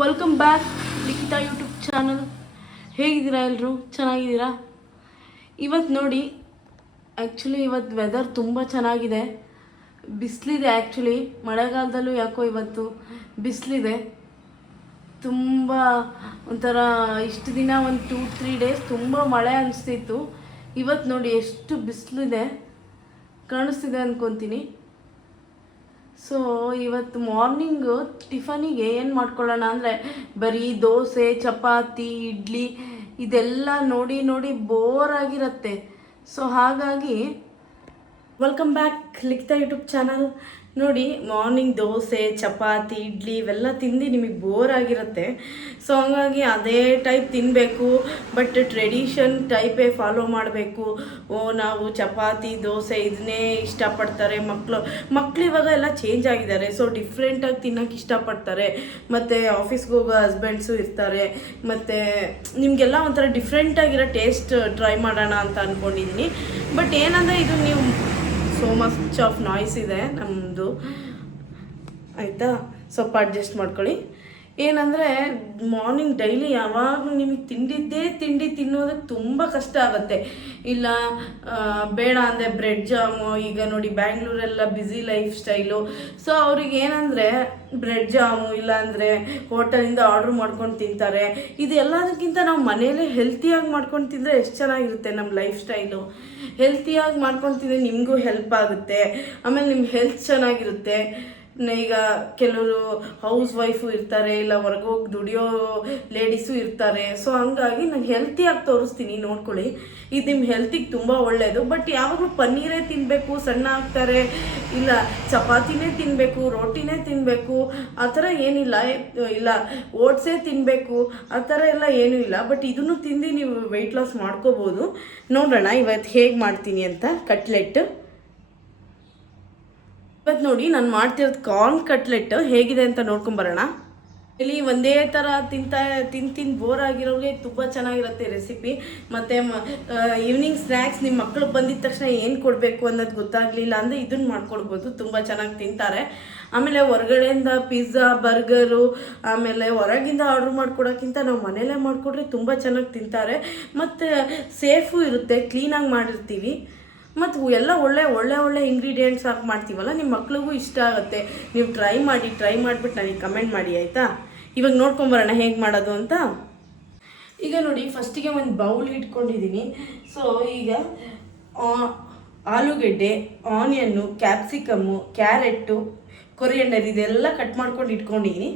Welcome back Likhitha YouTube channel. ಹೇಗಿದ್ದೀರಾ ಎಲ್ಲರೂ? ಚೆನ್ನಾಗಿದ್ದೀರಾ? ಇವತ್ತು ನೋಡಿ, ಆ್ಯಕ್ಚುಲಿ ಇವತ್ತು ವೆದರ್ ತುಂಬ ಚೆನ್ನಾಗಿದೆ. ಬಿಸಿಲಿದೆ. ಆ್ಯಕ್ಚುಲಿ ಮಳೆಗಾಲದಲ್ಲೂ ಯಾಕೋ ಇವತ್ತು ಬಿಸಿಲಿದೆ ತುಂಬ. ಒಂಥರ ಇಷ್ಟು ದಿನ ಒಂದು 2-3 ಡೇಸ್ ತುಂಬ ಮಳೆ ಅನಿಸ್ತಿತ್ತು. ಇವತ್ತು ನೋಡಿ ಎಷ್ಟು ಬಿಸಿಲಿದೆ, ಕಾಣಿಸ್ತಿದೆ ಅಂದ್ಕೊತೀನಿ. ಸೊ ಇವತ್ತು ಮಾರ್ನಿಂಗು ಟಿಫನಿಗೆ ಏನು ಮಾಡ್ಕೊಳ್ಳೋಣ ಅಂದರೆ ಬರೀ ದೋಸೆ, ಚಪಾತಿ, ಇಡ್ಲಿ ಇದೆಲ್ಲ ನೋಡಿ ನೋಡಿ ಬೋರ್ ಆಗಿರುತ್ತೆ. ಸೊ ಹಾಗಾಗಿ welcome back Likhitha YouTube channel. ನೋಡಿ, ಮಾರ್ನಿಂಗ್ ದೋಸೆ, ಚಪಾತಿ, ಇಡ್ಲಿ ಇವೆಲ್ಲ ತಿಂದು ನಿಮಗೆ ಬೋರ್ ಆಗಿರುತ್ತೆ. ಸೊ ಹಂಗಾಗಿ ಅದೇ ಟೈಪ್ ತಿನ್ನಬೇಕು, ಬಟ್ ಟ್ರೆಡಿಷನ್ ಟೈಪೇ ಫಾಲೋ ಮಾಡಬೇಕು. ನಾವು ಚಪಾತಿ, ದೋಸೆ ಇದನ್ನೇ ಇಷ್ಟಪಡ್ತಾರೆ ಮಕ್ಕಳು ಇವಾಗ ಎಲ್ಲ ಚೇಂಜ್ ಆಗಿದ್ದಾರೆ. ಸೊ ಡಿಫ್ರೆಂಟಾಗಿ ತಿನ್ನೋಕೆ ಇಷ್ಟಪಡ್ತಾರೆ. ಮತ್ತು ಆಫೀಸ್ಗೆ ಹೋಗೋ ಹಸ್ಬೆಂಡ್ಸು ಇರ್ತಾರೆ. ಮತ್ತು ನಿಮಗೆಲ್ಲ ಒಂಥರ ಡಿಫ್ರೆಂಟಾಗಿರೋ ಟೇಸ್ಟ್ ಟ್ರೈ ಮಾಡೋಣ ಅಂತ ಅಂದ್ಕೊಂಡಿದ್ದೀನಿ. ಬಟ್ ಏನಂದರೆ ಇದು ನೀವು ಸೋ ಮಚ್ ಆಫ್ ನಾಯ್ಸ್ ಇದೆ ನಮ್ಮದು, ಆಯಿತಾ? ಸ್ವಲ್ಪ ಅಡ್ಜಸ್ಟ್ ಮಾಡ್ಕೊಳ್ಳಿ. ಏನಂದರೆ ಮಾರ್ನಿಂಗ್ ಡೈಲಿ ಯಾವಾಗಲೂ ನಿಮಗೆ ತಿಂಡಿ ತಿನ್ನೋದಕ್ಕೆ ತುಂಬ ಕಷ್ಟ ಆಗುತ್ತೆ. ಇಲ್ಲ ಬೇಡ ಅಂದರೆ ಬ್ರೆಡ್ ಜಾಮು. ಈಗ ನೋಡಿ, ಬ್ಯಾಂಗ್ಳೂರೆಲ್ಲ ಬ್ಯುಸಿ ಲೈಫ್ ಸ್ಟೈಲು. ಸೊ ಅವ್ರಿಗೆ ಏನಂದರೆ ಬ್ರೆಡ್ ಜಾಮು, ಇಲ್ಲಾಂದರೆ ಹೋಟೆಲಿಂದ ಆರ್ಡ್ರ್ ಮಾಡ್ಕೊಂಡು ತಿಂತಾರೆ. ಇದು ಎಲ್ಲದಕ್ಕಿಂತ ನಾವು ಮನೇಲೇ ಹೆಲ್ತಿಯಾಗಿ ಮಾಡ್ಕೊಂಡು ತಿಂದರೆ ಎಷ್ಟು ಚೆನ್ನಾಗಿರುತ್ತೆ ನಮ್ಮ ಲೈಫ್ ಸ್ಟೈಲು. ಹೆಲ್ತಿಯಾಗಿ ಮಾಡ್ಕೊಂಡು ತಿಂದರೆ ನಿಮಗೂ ಹೆಲ್ಪ್ ಆಗುತ್ತೆ. ಆಮೇಲೆ ನಿಮ್ಮ ಹೆಲ್ತ್ ಚೆನ್ನಾಗಿರುತ್ತೆ. ಈಗ ಕೆಲವರು ಹೌಸ್ ವೈಫು ಇರ್ತಾರೆ, ಇಲ್ಲ ಹೊರಗೋಗಿ ದುಡಿಯೋ ಲೇಡೀಸು ಇರ್ತಾರೆ. ಸೊ ಹಂಗಾಗಿ ನಾನು ಹೆಲ್ತಿಯಾಗಿ ತೋರಿಸ್ತೀನಿ, ನೋಡ್ಕೊಳ್ಳಿ. ಇದು ನಿಮ್ಮ ಹೆಲ್ತಿಗೆ ತುಂಬ ಒಳ್ಳೆಯದು. ಬಟ್ ಯಾವಾಗಲೂ ಪನ್ನೀರೇ ತಿನ್ನಬೇಕು, ಸಣ್ಣ ಆಗ್ತಾರೆ, ಇಲ್ಲ ಚಪಾತಿನೇ ತಿನ್ನಬೇಕು, ರೋಟಿನೇ ತಿನ್ನಬೇಕು ಆ ಥರ ಏನಿಲ್ಲ. ಇಲ್ಲ ಓಟ್ಸೇ ತಿನ್ನಬೇಕು ಆ ಥರ ಎಲ್ಲ ಏನೂ ಇಲ್ಲ. ಬಟ್ ಇದನ್ನು ತಿಂದು ನೀವು ವೆಯ್ಟ್ ಲಾಸ್ ಮಾಡ್ಕೋಬೋದು. ನೋಡೋಣ ಇವತ್ತು ಹೇಗೆ ಮಾಡ್ತೀನಿ ಅಂತ. ಕಟ್ಲೆಟ್ ಇವತ್ತು ನೋಡಿ, ನಾನು ಮಾಡ್ತಿರೋದು ಕಾರ್ನ್ ಕಟ್ಲೆಟ್ ಹೇಗಿದೆ ಅಂತ ನೋಡ್ಕೊಂಬರೋಣ. ಇಲ್ಲಿ ಒಂದೇ ಥರ ತಿಂದು ಬೋರ್ ಆಗಿರೋರಿಗೆ ತುಂಬ ಚೆನ್ನಾಗಿರುತ್ತೆ ರೆಸಿಪಿ. ಮತ್ತು ಈವ್ನಿಂಗ್ ಸ್ನ್ಯಾಕ್ಸ್ ನಿಮ್ಮ ಮಕ್ಕಳು ಬಂದಿದ್ದ ತಕ್ಷಣ ಏನು ಕೊಡಬೇಕು ಅನ್ನೋದು ಗೊತ್ತಾಗಲಿಲ್ಲ ಅಂದರೆ ಇದನ್ನು ಮಾಡ್ಕೊಡ್ಬೋದು, ತುಂಬ ಚೆನ್ನಾಗಿ ತಿಂತಾರೆ. ಆಮೇಲೆ ಹೊರಗಡೆಯಿಂದ ಪಿಜ್ಜಾ, ಬರ್ಗರು, ಆಮೇಲೆ ಹೊರಗಿಂದ ಆರ್ಡ್ರ್ ಮಾಡ್ಕೊಡೋಕ್ಕಿಂತ ನಾವು ಮನೇಲೇ ಮಾಡಿಕೊಡ್ರೆ ತುಂಬ ಚೆನ್ನಾಗಿ ತಿಂತಾರೆ. ಮತ್ತು ಸೇಫು ಇರುತ್ತೆ, ಕ್ಲೀನಾಗಿ ಮಾಡಿರ್ತೀವಿ. ಮತ್ತು ಎಲ್ಲ ಒಳ್ಳೆ ಇಂಗ್ರೀಡಿಯೆಂಟ್ಸ್ ಹಾಕಿ ಮಾಡ್ತೀವಲ್ಲ, ನಿಮ್ಮ ಮಕ್ಳಿಗೂ ಇಷ್ಟ ಆಗುತ್ತೆ. ನೀವು ಟ್ರೈ ಮಾಡಿಬಿಟ್ಟು ನನಗೆ ಕಮೆಂಟ್ ಮಾಡಿ, ಆಯಿತಾ? ಇವಾಗ ನೋಡ್ಕೊಂಬರೋಣ ಹೇಗೆ ಮಾಡೋದು ಅಂತ. ಈಗ ನೋಡಿ, ಫಸ್ಟಿಗೆ ಒಂದು ಬೌಲ್ ಇಟ್ಕೊಂಡಿದ್ದೀನಿ. ಸೊ ಈಗ ಆಲೂಗೆಡ್ಡೆ, ಆನಿಯನ್ನು, ಕ್ಯಾಪ್ಸಿಕಮ್ಮು, ಕ್ಯಾರೆಟು, ಕೊರಿಯಂಡರ್ ಇದೆಲ್ಲ ಕಟ್ ಮಾಡ್ಕೊಂಡು ಇಟ್ಕೊಂಡಿದ್ದೀನಿ.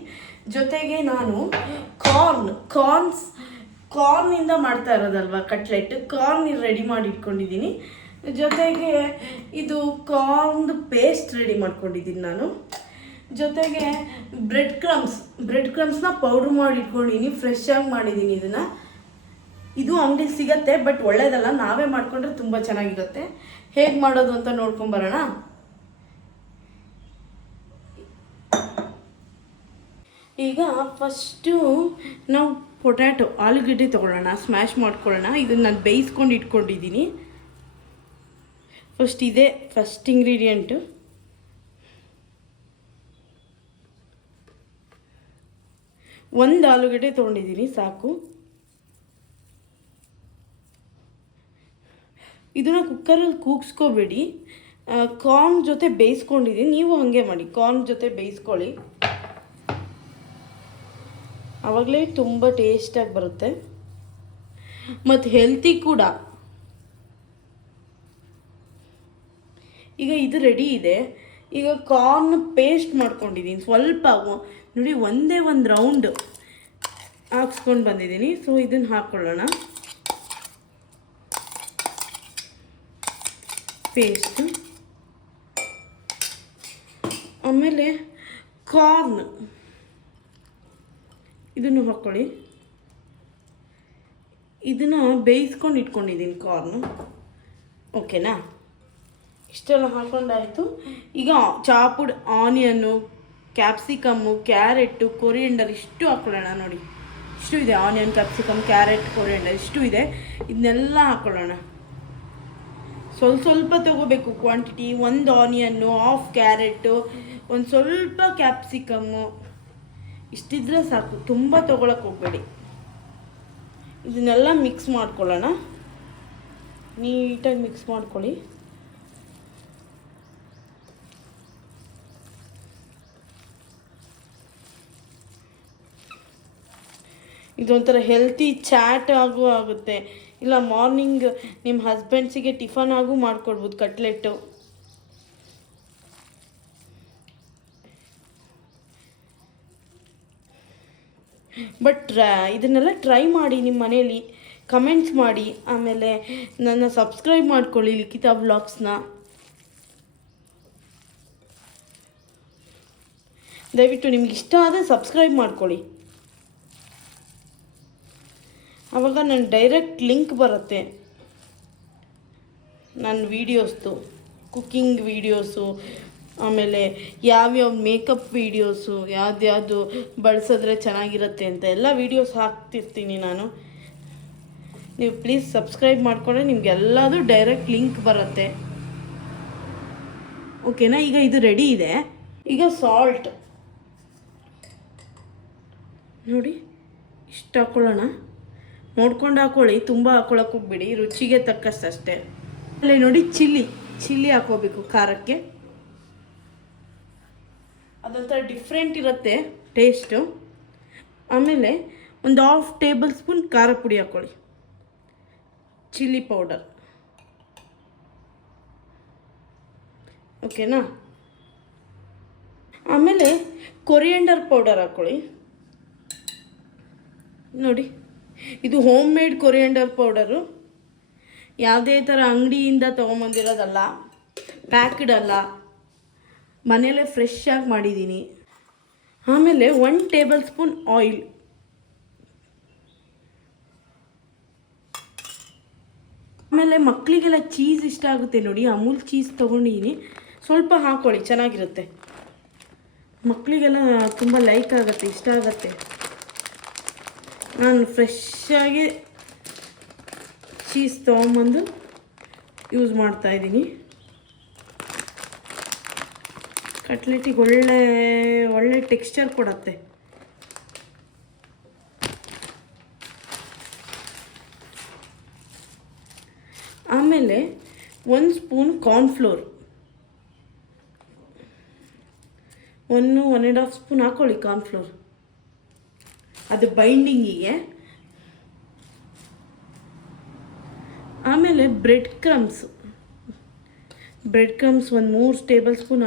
ಜೊತೆಗೆ ನಾನು ಕಾರ್ನಿಂದ ಮಾಡ್ತಾ ಇರೋದಲ್ವ ಕಟ್ಲೆಟ್, ಕಾರ್ನ್ ರೆಡಿ ಮಾಡಿ ಇಟ್ಕೊಂಡಿದ್ದೀನಿ. ಜೊತೆಗೆ ಇದು ಕಾರ್ನ್ ಪೇಸ್ಟ್ ರೆಡಿ ಮಾಡ್ಕೊಂಡಿದ್ದೀನಿ ನಾನು. ಜೊತೆಗೆ ಬ್ರೆಡ್ ಕ್ರಮ್ಸ್ನ ಪೌಡ್ರ್ ಮಾಡಿ ಇಟ್ಕೊಂಡಿದ್ದೀನಿ, ಫ್ರೆಶ್ ಆಗಿ ಮಾಡಿದ್ದೀನಿ ಇದನ್ನು. ಇದು ಅಂಗಡಿಗೆ ಸಿಗತ್ತೆ, ಬಟ್ ಒಳ್ಳೇದಲ್ಲ, ನಾವೇ ಮಾಡಿಕೊಂಡ್ರೆ ತುಂಬ ಚೆನ್ನಾಗಿರುತ್ತೆ. ಹೇಗೆ ಮಾಡೋದು ಅಂತ ನೋಡ್ಕೊಂಬರೋಣ. ಈಗ ಫಸ್ಟು ನಾವು ಆಲೂಗಡ್ಡೆ ತೊಗೊಳ್ಳೋಣ, ಸ್ಮ್ಯಾಶ್ ಮಾಡ್ಕೊಳ್ಳೋಣ. ಇದನ್ನು ನಾನು ಬೇಯಿಸ್ಕೊಂಡು ಇಟ್ಕೊಂಡಿದ್ದೀನಿ. First ingredient. ಒಂದು ಆಲೂಗಡ್ಡೆ ತೊಗೊಂಡಿದ್ದೀನಿ, ಸಾಕು. ಇದನ್ನು ಕುಕ್ಕರಲ್ಲಿ ಕೂಗಿಸ್ಕೋಬೇಡಿ, ಕಾರ್ನ್ ಜೊತೆ ಬೇಯಿಸ್ಕೊಂಡಿದ್ದೀನಿ. ನೀವು ಹಾಗೆ ಮಾಡಿ, ಕಾರ್ನ್ ಜೊತೆ ಬೇಯಿಸ್ಕೊಳ್ಳಿ, ಆವಾಗಲೇ ತುಂಬ ಟೇಸ್ಟಾಗಿ ಬರುತ್ತೆ ಮತ್ತು ಹೆಲ್ತಿ ಕೂಡ. ಈಗ ಇದು ರೆಡಿ ಇದೆ. ಈಗ ಕಾರ್ನ್ ಪೇಸ್ಟ್ ಮಾಡ್ಕೊಂಡಿದ್ದೀನಿ ಸ್ವಲ್ಪ. ನೋಡಿ, ಒಂದೇ ಒಂದು ರೌಂಡ್ ಹಾಕ್ಸ್ಕೊಂಡು ಬಂದಿದ್ದೀನಿ. ಸೊ ಇದನ್ನು ಹಾಕ್ಕೊಳ್ಳೋಣ, ಪೇಸ್ಟ್. ಆಮೇಲೆ ಕಾರ್ನ್ ಇದನ್ನು ಹಾಕ್ಕೊಳ್ಳಿ. ಇದನ್ನು ಬೇಯಿಸ್ಕೊಂಡು ಇಟ್ಕೊಂಡಿದ್ದೀನಿ ಕಾರ್ನು, ಓಕೆನಾ? ಇಷ್ಟೆಲ್ಲ ಹಾಕ್ಕೊಂಡಾಯಿತು. ಈಗ ಚಾಪುಡ್ ಆನಿಯನ್ನು, ಕ್ಯಾಪ್ಸಿಕಮ್ಮು, ಕ್ಯಾರೆಟು, ಕೊರಿಯಂಡರ್ ಇಷ್ಟು ಹಾಕ್ಕೊಳ್ಳೋಣ. ನೋಡಿ, ಇಷ್ಟು ಇದೆ. ಆನಿಯನ್, ಕ್ಯಾಪ್ಸಿಕಮ್, ಕ್ಯಾರೆಟ್, ಕೊರಿಯಂಡರ್ ಇಷ್ಟು ಇದೆ. ಇದನ್ನೆಲ್ಲ ಹಾಕ್ಕೊಳ್ಳೋಣ. ಸ್ವಲ್ಪ ತೊಗೋಬೇಕು ಕ್ವಾಂಟಿಟಿ. ಒಂದು ಆನಿಯನ್ನು, ಹಾಫ್ ಕ್ಯಾರೆಟು, ಒಂದು ಸ್ವಲ್ಪ ಕ್ಯಾಪ್ಸಿಕಮ್ಮು, ಇಷ್ಟಿದ್ರೆ ಸಾಕು, ತುಂಬ ತೊಗೊಳಕ್ಕೆ ಹೋಗಬೇಡಿ. ಇದನ್ನೆಲ್ಲ ಮಿಕ್ಸ್ ಮಾಡ್ಕೊಳ್ಳೋಣ. ನೀಟಾಗಿ ಮಿಕ್ಸ್ ಮಾಡ್ಕೊಳ್ಳಿ. ಇದೊಂಥರ ಹೆಲ್ತಿ ಚಾಟ್ ಆಗುತ್ತೆ. ಇಲ್ಲ ಮಾರ್ನಿಂಗ್ ನಿಮ್ಮ ಹಸ್ಬೆಂಡ್ಸಿಗೆ ಟಿಫನ್ ಆಗೂ ಮಾಡ್ಕೊಡ್ಬೋದು ಕಟ್ಲೆಟ್ಟು. ಬಟ್ ಇದನ್ನೆಲ್ಲ ಟ್ರೈ ಮಾಡಿ ನಿಮ್ಮ ಮನೇಲಿ, ಕಮೆಂಟ್ಸ್ ಮಾಡಿ. ಆಮೇಲೆ ನನ್ನ ಸಬ್ಸ್ಕ್ರೈಬ್ ಮಾಡ್ಕೊಳ್ಳಿ ಲಿಖಿತಾ ವ್ಲಾಗ್ಸ್ನ. ದಯವಿಟ್ಟು ನಿಮ್ಗೆ ಇಷ್ಟ ಆದರೆ ಸಬ್ಸ್ಕ್ರೈಬ್ ಮಾಡ್ಕೊಳ್ಳಿ. ಆವಾಗ ನನ್ನ ಡೈರೆಕ್ಟ್ ಲಿಂಕ್ ಬರುತ್ತೆ ನನ್ನ ವೀಡಿಯೋಸ್ದು, ಕುಕ್ಕಿಂಗ್ ವೀಡಿಯೋಸು, ಆಮೇಲೆ ಯಾವ್ಯಾವ ಮೇಕಪ್ ವೀಡಿಯೋಸು, ಯಾವ್ದು ಬಳಸಿದ್ರೆ ಚೆನ್ನಾಗಿರುತ್ತೆ ಅಂತ ಎಲ್ಲ ವೀಡಿಯೋಸ್ ಹಾಕ್ತಿರ್ತೀನಿ ನಾನು. ನೀವು ಪ್ಲೀಸ್ ಸಬ್ಸ್ಕ್ರೈಬ್ ಮಾಡಿಕೊಂಡ್ರೆ ನಿಮಗೆಲ್ಲದು ಡೈರೆಕ್ಟ್ ಲಿಂಕ್ ಬರುತ್ತೆ. ಓಕೆನಾ? ಈಗ ಇದು ರೆಡಿ ಇದೆ. ಈಗ ಸಾಲ್ಟ್ ನೋಡಿ ಇಷ್ಟು ಹಾಕ್ಕೊಳ್ಳೋಣ. ನೋಡ್ಕೊಂಡು ಹಾಕ್ಕೊಳ್ಳಿ, ತುಂಬ ಹಾಕ್ಕೊಳಕ್ಕೆ ಹೋಗ್ಬಿಡಿ, ರುಚಿಗೆ ತಕ್ಕಷ್ಟು ಅಷ್ಟೇ. ಅಲ್ಲೇ ನೋಡಿ ಚಿಲ್ಲಿ ಹಾಕೋಬೇಕು ಖಾರಕ್ಕೆ. ಅದೊಂಥರ ಡಿಫ್ರೆಂಟ್ ಇರುತ್ತೆ ಟೇಸ್ಟು. ಆಮೇಲೆ ಒಂದು 1/2 ಟೇಬಲ್ ಸ್ಪೂನ್ ಖಾರ ಪುಡಿ ಹಾಕ್ಕೊಳ್ಳಿ, ಚಿಲ್ಲಿ ಪೌಡರ್. ಓಕೆನಾ? ಆಮೇಲೆ ಕೊರಿಯಂಡರ್ ಪೌಡರ್ ಹಾಕ್ಕೊಳ್ಳಿ. ನೋಡಿ, ಇದು ಹೋಮ್ ಮೇಡ್ ಕೊರಿಯಂಡರ್ ಪೌಡರು, ಯಾವುದೇ ಥರ ಅಂಗಡಿಯಿಂದ ತೊಗೊಂಬಂದಿರೋದಲ್ಲ, ಪ್ಯಾಕ್ಡ್ ಅಲ್ಲ, ಮನೆಯಲ್ಲೇ ಫ್ರೆಶ್ ಆಗಿ ಮಾಡಿದ್ದೀನಿ. ಆಮೇಲೆ 1 ಟೇಬಲ್ ಸ್ಪೂನ್ ಆಯಿಲ್. ಆಮೇಲೆ ಮಕ್ಕಳಿಗೆಲ್ಲ ಚೀಸ್ ಇಷ್ಟ ಆಗುತ್ತೆ ನೋಡಿ, ಅಮೂಲ್ ಚೀಸ್ ತೊಗೊಂಡಿದ್ದೀನಿ, ಸ್ವಲ್ಪ ಹಾಕ್ಕೊಳ್ಳಿ, ಚೆನ್ನಾಗಿರುತ್ತೆ. ಮಕ್ಕಳಿಗೆಲ್ಲ ತುಂಬ ಲೈಕ್ ಆಗುತ್ತೆ, ಇಷ್ಟ ಆಗುತ್ತೆ. ನಾನು ಫ್ರೆಶ್ಶಾಗಿ ಚೀಸ್ ತೊಗೊಂಬಂದು ಯೂಸ್ ಮಾಡ್ತಾಯಿದ್ದೀನಿ. ಕಟ್ಲೆಟಿಗೆ ಒಳ್ಳೆ ಟೆಕ್ಸ್ಚರ್ ಕೊಡುತ್ತೆ. ಆಮೇಲೆ 1 ಸ್ಪೂನ್ ಕಾರ್ನ್ಫ್ಲೋರ್, 1.5 ಸ್ಪೂನ್ ಹಾಕ್ಕೊಳ್ಳಿ ಕಾರ್ನ್ಫ್ಲೋರ್, ಅದು ಬೈಂಡಿಂಗಿಗೆ. ಆಮೇಲೆ ಬ್ರೆಡ್ ಕ್ರಮ್ಸ್ ಒಂದು 3 ಟೇಬಲ್ ಸ್ಪೂನ್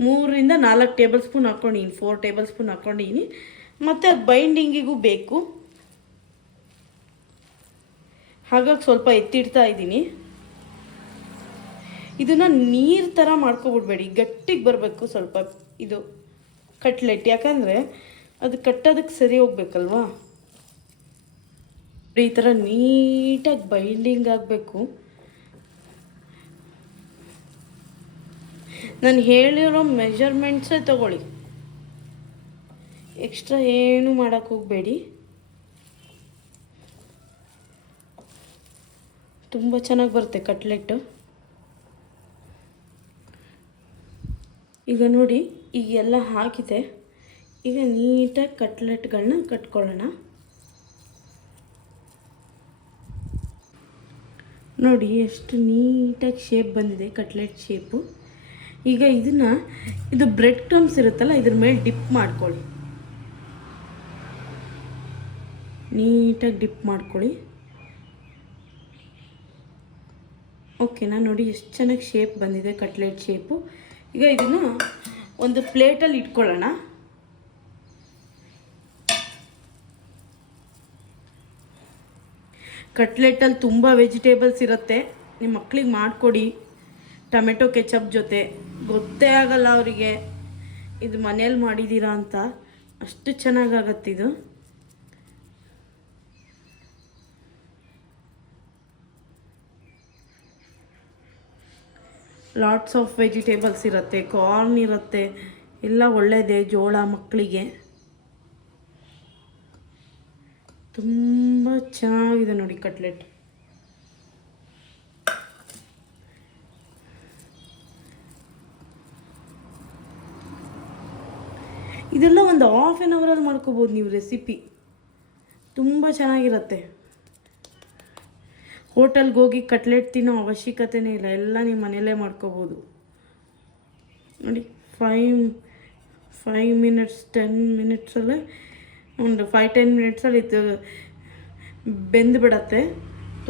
3ರಿಂದ 4 ಟೇಬಲ್ ಸ್ಪೂನ್ ಹಾಕ್ಕೊಂಡಿದ್ದೀನಿ, 4 ಟೇಬಲ್ ಸ್ಪೂನ್ ಹಾಕ್ಕೊಂಡಿದ್ದೀನಿ. ಮತ್ತು ಅದು ಬೈಂಡಿಂಗಿಗೂ ಬೇಕು, ಹಾಗಾಗಿ ಸ್ವಲ್ಪ ಎತ್ತಿಡ್ತಾ ಇದ್ದೀನಿ. ಇದನ್ನು ನೀರು ಥರ ಮಾಡ್ಕೊಬಿಡ್ಬೇಡಿ, ಗಟ್ಟಿಗೆ ಬರಬೇಕು ಸ್ವಲ್ಪ ಇದು ಕಟ್ಲೆಟ್, ಯಾಕಂದರೆ ಅದು ಕಟ್ಟೋದಕ್ಕೆ ಸರಿ ಹೋಗ್ಬೇಕಲ್ವಾ. ಈ ಥರ ನೀಟಾಗಿ ಬೈಂಡಿಂಗ್ ಆಗಬೇಕು. ನಾನು ಹೇಳಿರೋ ಮೆಜರ್ಮೆಂಟ್ಸೇ ತಗೊಳ್ಳಿ, ಎಕ್ಸ್ಟ್ರಾ ಏನು ಮಾಡೋಕ್ಕೆ ಹೋಗಬೇಡಿ. ತುಂಬ ಚೆನ್ನಾಗಿ ಬರುತ್ತೆ ಕಟ್ಲೆಟ್ಟು. ಈಗ ನೋಡಿ, ಈಗ ಎಲ್ಲ ಹಾಕಿದೆ. ಈಗ ನೀಟಾಗಿ ಕಟ್ಲೆಟ್ಗಳನ್ನ ಕಟ್ಕೊಳ್ಳೋಣ. ನೋಡಿ ಎಷ್ಟು ನೀಟಾಗಿ ಶೇಪ್ ಬಂದಿದೆ, ಕಟ್ಲೆಟ್ ಶೇಪು. ಈಗ ಇದು ಬ್ರೆಡ್ ಕ್ರಮ್ಸ್ ಇರುತ್ತಲ್ಲ, ಇದ್ರ ಮೇಲೆ ಡಿಪ್ ಮಾಡ್ಕೊಳ್ಳಿ, ನೀಟಾಗಿ ಡಿಪ್ ಮಾಡ್ಕೊಳ್ಳಿ. ಓಕೆನಾ? ನೋಡಿ ಎಷ್ಟು ಚೆನ್ನಾಗಿ ಶೇಪ್ ಬಂದಿದೆ ಕಟ್ಲೆಟ್ ಶೇಪು. ಈಗ ಇದನ್ನು ಒಂದು ಪ್ಲೇಟಲ್ಲಿ ಇಟ್ಕೊಳ್ಳೋಣ. ಕಟ್ಲೆಟಲ್ಲಿ ತುಂಬ ವೆಜಿಟೇಬಲ್ಸ್ ಇರುತ್ತೆ, ನಿಮ್ಮ ಮಕ್ಕಳಿಗೆ ಮಾಡಿಕೊಡಿ ಟೊಮೆಟೊ ಕೆಚಪ್ ಜೊತೆ. ಗೊತ್ತೇ ಆಗಲ್ಲ ಅವರಿಗೆ ಇದು ಮನೇಲಿ ಮಾಡಿದ್ದೀರಾ ಅಂತ, ಅಷ್ಟು ಚೆನ್ನಾಗಾಗತ್ತಿದು. ಲಾಟ್ಸ್ ಆಫ್ ವೆಜಿಟೇಬಲ್ಸ್ ಇರುತ್ತೆ, ಕಾರ್ನ್ ಇರುತ್ತೆ, ಎಲ್ಲ ಒಳ್ಳೆಯದೇ ಜೋಳ ಮಕ್ಕಳಿಗೆ. ತುಂಬ ಚೆನ್ನಾಗಿದೆ ನೋಡಿ ಕಟ್ಲೆಟ್. ಇದೆಲ್ಲ ಒಂದು ಒಂದು ಹಾಫ್ ಆನ್ ಅವರಲ್ಲಿ ಮಾಡ್ಕೋಬೋದು ನೀವು ರೆಸಿಪಿ. ತುಂಬ ಚೆನ್ನಾಗಿರುತ್ತೆ. ಹೋಟೆಲ್ಗೆ ಹೋಗಿ ಕಟ್ಲೆಟ್ ತಿನ್ನೋ ಅವಶ್ಯಕತೆನೇ ಇಲ್ಲ, ಎಲ್ಲ ನೀವು ಮನೆಯಲ್ಲೇ ಮಾಡ್ಕೋಬೋದು. ನೋಡಿ 5 ಮಿನಿಟ್ಸ್ 10 ಮಿನಿಟ್ಸಲ್ಲೇ ಒಂದು 5-10 ಮಿನಿಟ್ಸಲ್ಲಿ ಇದು ಬೆಂದು ಬಿಡತ್ತೆ.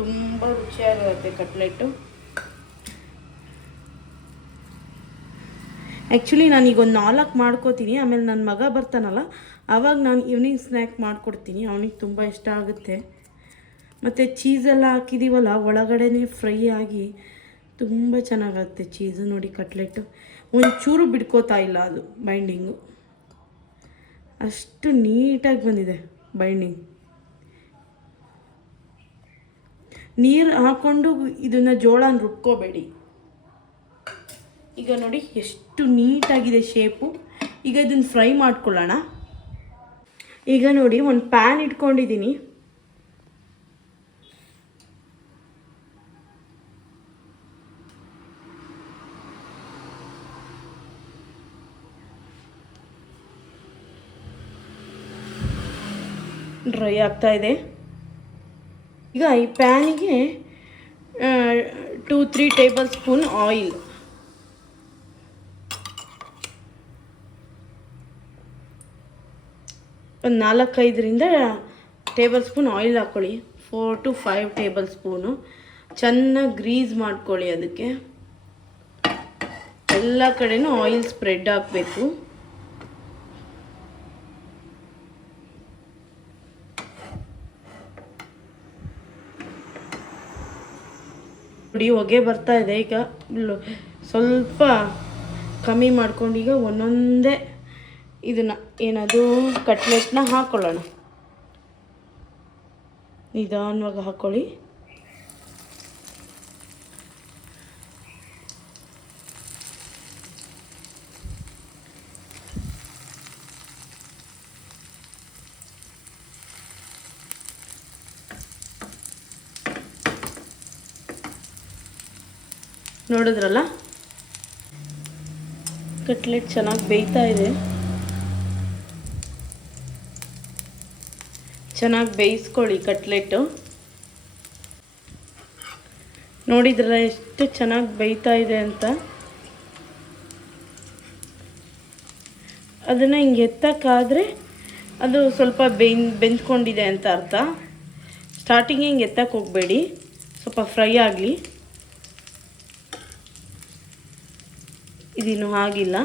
ತುಂಬ ರುಚಿಯಾಗಿರುತ್ತೆ ಕಟ್ಲೆಟ್ಟು. ಆ್ಯಕ್ಚುಲಿ ನಾನೀಗ ಒಂದು 4 ಮಾಡ್ಕೋತೀನಿ, ಆಮೇಲೆ ನನ್ನ ಮಗ ಬರ್ತಾನಲ್ಲ ಆವಾಗ ನಾನು ಈವ್ನಿಂಗ್ ಸ್ನ್ಯಾಕ್ ಮಾಡಿಕೊಡ್ತೀನಿ, ಅವನಿಗೆ ತುಂಬ ಇಷ್ಟ ಆಗುತ್ತೆ. ಮತ್ತು ಚೀಸೆಲ್ಲ ಹಾಕಿದ್ದೀವಲ್ಲ ಒಳಗಡೆನೇ ಫ್ರೈ ಆಗಿ ತುಂಬ ಚೆನ್ನಾಗುತ್ತೆ ಚೀಸು. ನೋಡಿ ಕಟ್ಲೆಟ್ಟು ಒಂಚೂರು ಬಿಡ್ಕೋತಾ ಇಲ್ಲ, ಅದು ಬೈಂಡಿಂಗು ಅಷ್ಟು ನೀಟಾಗಿ ಬಂದಿದೆ ಬೈಂಡಿಂಗ್. ನೀರು ಹಾಕ್ಕೊಂಡು ಇದನ್ನು ಜೋಳನ ರುಬ್ಕೋಬೇಡಿ. ಈಗ ನೋಡಿ ಎಷ್ಟು ನೀಟಾಗಿದೆ ಶೇಪು. ಈಗ ಇದನ್ನು ಫ್ರೈ ಮಾಡ್ಕೊಳ್ಳೋಣ. ಈಗ ನೋಡಿ ಒಂದು ಪ್ಯಾನ್ ಇಟ್ಕೊಂಡಿದ್ದೀನಿ. ಡ್ರೈ ಆಗ್ತಾ ಇದೆ. ಈಗ ಈ ಪ್ಯಾನಿಗೆ 2-3 ಟೇಬಲ್ ಸ್ಪೂನ್ ಆಯಿಲ್, ಒಂದು 4-5 ಟೇಬಲ್ ಸ್ಪೂನ್ ಆಯಿಲ್ ಹಾಕ್ಕೊಳ್ಳಿ. 4-5 ಟೇಬಲ್ ಸ್ಪೂನು ಚೆನ್ನಾಗಿ ಗ್ರೀಸ್ ಮಾಡ್ಕೊಳ್ಳಿ. ಅದಕ್ಕೆ ಎಲ್ಲ ಕಡೆನೂ ಆಯಿಲ್ ಸ್ಪ್ರೆಡ್ ಆಗಬೇಕು. ನೋಡಿ ಹೊಗೆ ಬರ್ತಾ ಇದೆ. ಈಗ ಸ್ವಲ್ಪ ಕಮ್ಮಿ ಮಾಡ್ಕೊಂಡು ಈಗ ಒಂದೊಂದೇ ಇದನ್ನು ಏನದು ಕಟ್ಲೆಟ್ನ ಹಾಕ್ಕೊಳ್ಳೋಣ. ನಿಧಾನವಾಗಿ ಹಾಕ್ಕೊಳ್ಳಿ. ನೋಡಿದ್ರಲ್ಲ ಕಟ್ಲೆಟ್ ಚೆನ್ನಾಗಿ ಬೇಯ್ತಾ ಇದೆ. ಚೆನ್ನಾಗಿ ಬೇಯಿಸ್ಕೊಳ್ಳಿ ಕಟ್ಲೆಟ್ಟು. ನೋಡಿದ್ರಲ್ಲ ಎಷ್ಟು ಚೆನ್ನಾಗಿ ಬೇಯ್ತಾ ಇದೆ ಅಂತ. ಅದನ್ನು ಹಿಂಗೆ ಎತ್ತಕ್ಕಾದರೆ ಅದು ಸ್ವಲ್ಪ ಬೆಂದ್ಕೊಂಡಿದೆ ಅಂತ ಅರ್ಥ. ಸ್ಟಾರ್ಟಿಂಗ್ ಹಿಂಗೆ ಎತ್ತಕ್ಕೆ ಹೋಗಬೇಡಿ, ಸ್ವಲ್ಪ ಫ್ರೈ ಆಗಲಿ. ಇದಿನ್ನೂ ಆಗಿಲ್ಲ.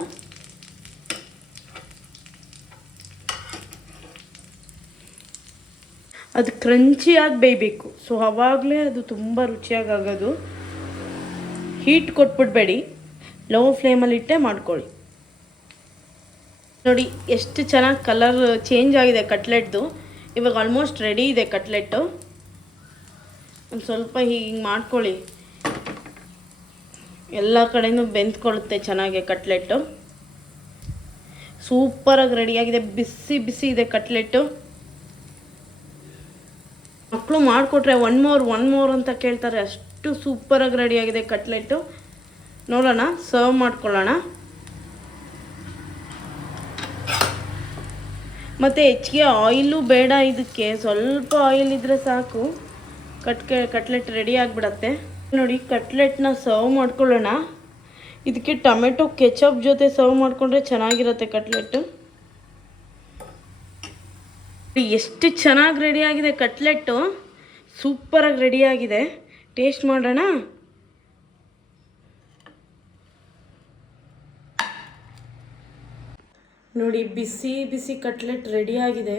ಅದು ಕ್ರಂಚಿಯಾಗಿ ಬೇಯಬೇಕು. ಸೊ ಆವಾಗಲೇ ಅದು ತುಂಬ ರುಚಿಯಾಗಿ ಆಗೋದು. ಹೀಟ್ ಕೊಟ್ಬಿಡ್ಬೇಡಿ, ಲೋ ಫ್ಲೇಮಲ್ಲಿಟ್ಟೆ ಮಾಡ್ಕೊಳ್ಳಿ. ನೋಡಿ ಎಷ್ಟು ಚೆನ್ನಾಗಿ ಕಲರ್ ಚೇಂಜ್ ಆಗಿದೆ ಕಟ್ಲೆಟ್ದು. ಇವಾಗ ಆಲ್ಮೋಸ್ಟ್ ರೆಡಿ ಇದೆ ಕಟ್ಲೆಟ್ಟು. ಒಂದು ಸ್ವಲ್ಪ ಹೀಗೆ ಮಾಡ್ಕೊಳ್ಳಿ, ಎಲ್ಲ ಕಡೆಯೂ ಬೆಂದ್ಕೊಳ್ಳುತ್ತೆ ಚೆನ್ನಾಗಿ ಕಟ್ಲೆಟ್ಟು. ಸೂಪರಾಗಿ ರೆಡಿಯಾಗಿದೆ, ಬಿಸಿ ಬಿಸಿ ಇದೆ ಕಟ್ಲೆಟ್ಟು. ಮಕ್ಕಳು ಮಾಡಿಕೊಟ್ರೆ ಒನ್ ಮೋರ್ ಅಂತ ಕೇಳ್ತಾರೆ, ಅಷ್ಟು ಸೂಪರಾಗಿ ರೆಡಿಯಾಗಿದೆ ಕಟ್ಲೆಟ್ಟು. ನೋಡೋಣ, ಸರ್ವ್ ಮಾಡ್ಕೊಳ್ಳೋಣ. ಮತ್ತು ಹೆಚ್ಚಿಗೆ ಆಯಿಲು ಬೇಡ ಇದಕ್ಕೆ, ಸ್ವಲ್ಪ ಆಯಿಲ್ ಇದ್ದರೆ ಸಾಕು, ಕಟ್ಲೆಟ್ ರೆಡಿ ಆಗಿಬಿಡತ್ತೆ. ನೋಡಿ ಕಟ್ಲೆಟ್ನ ಸರ್ವ್ ಮಾಡ್ಕೊಳ್ಳೋಣ. ಇದಕ್ಕೆ ಟೊಮೆಟೊ ಕೆಚಪ್ ಜೊತೆ ಸರ್ವ್ ಮಾಡಿಕೊಂಡ್ರೆ ಚೆನ್ನಾಗಿರುತ್ತೆ ಕಟ್ಲೆಟ್ಟು. ಎಷ್ಟು ಚೆನ್ನಾಗಿ ರೆಡಿಯಾಗಿದೆ ಕಟ್ಲೆಟ್ಟು, ಸೂಪರಾಗಿ ರೆಡಿಯಾಗಿದೆ. ಟೇಸ್ಟ್ ಮಾಡೋಣ. ನೋಡಿ ಬಿಸಿ ಬಿಸಿ ಕಟ್ಲೆಟ್ ರೆಡಿಯಾಗಿದೆ.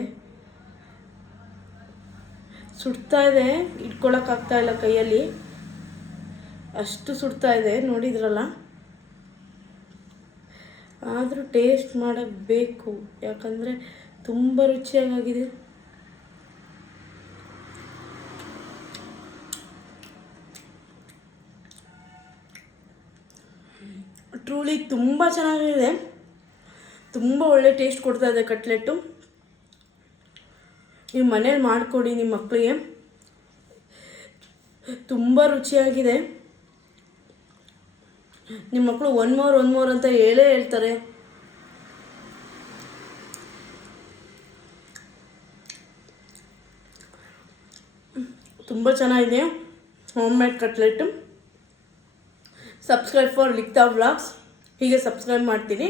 ಸುಡ್ತಾ ಇದೆ, ಇಟ್ಕೊಳ್ಳೋಕ್ಕಾಗ್ತಾ ಇಲ್ಲ ಕೈಯಲ್ಲಿ, ಅಷ್ಟು ಸುಡ್ತಾ ಇದೆ. ನೋಡಿದ್ರಲ್ಲ, ಆದರೂ ಟೇಸ್ಟ್ ಮಾಡೋಕ್ಕೆ ಬೇಕು, ಯಾಕಂದರೆ ತುಂಬ ರುಚಿಯಾಗಿದೆ. ಟ್ರೂಲಿ ತುಂಬ ಚೆನ್ನಾಗಿದೆ, ತುಂಬ ಒಳ್ಳೆ ಟೇಸ್ಟ್ ಕೊಡ್ತಾ ಇದೆ ಕಟ್ಲೆಟ್ಟು. ನೀವು ಮನೇಲಿ ಮಾಡಿಕೊಡಿ ನಿಮ್ಮ ಮಕ್ಕಳಿಗೆ, ತುಂಬ ರುಚಿಯಾಗಿದೆ. ನಿಮ್ಮ ಮಕ್ಕಳು ಒನ್ ಮೋರ್ ಅಂತ ಹೇಳ್ತಾರೆ. ತುಂಬ ಚೆನ್ನಾಗಿದೆ home made cutlet. Subscribe for Likhita vlogs. ಹೀಗೆ ಸಬ್ಸ್ಕ್ರೈಬ್ ಮಾಡ್ತೀನಿ.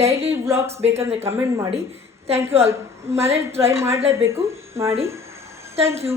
ಡೈಲಿ ವ್ಲಾಗ್ಸ್ ಬೇಕಂದರೆ ಕಮೆಂಟ್ ಮಾಡಿ. Thank you all. ಮನೇಲಿ ಟ್ರೈ ಮಾಡಲೇಬೇಕು, ಮಾಡಿ. Thank you.